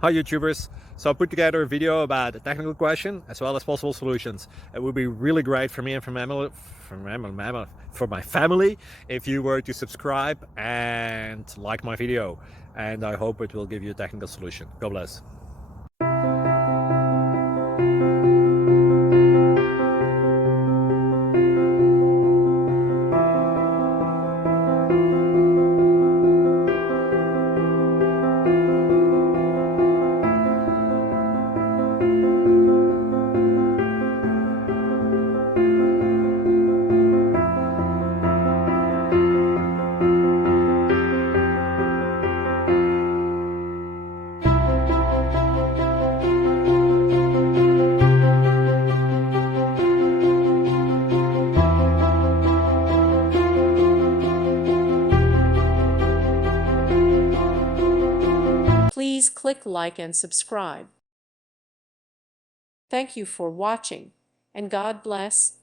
Hi YouTubers. So I put together a video about a technical question as well as possible solutions. It would be really great for me and for my family if you were to subscribe and like my video. And I hope it will give you a technical solution. God bless. Please click like and subscribe. Thank you for watching, and God bless.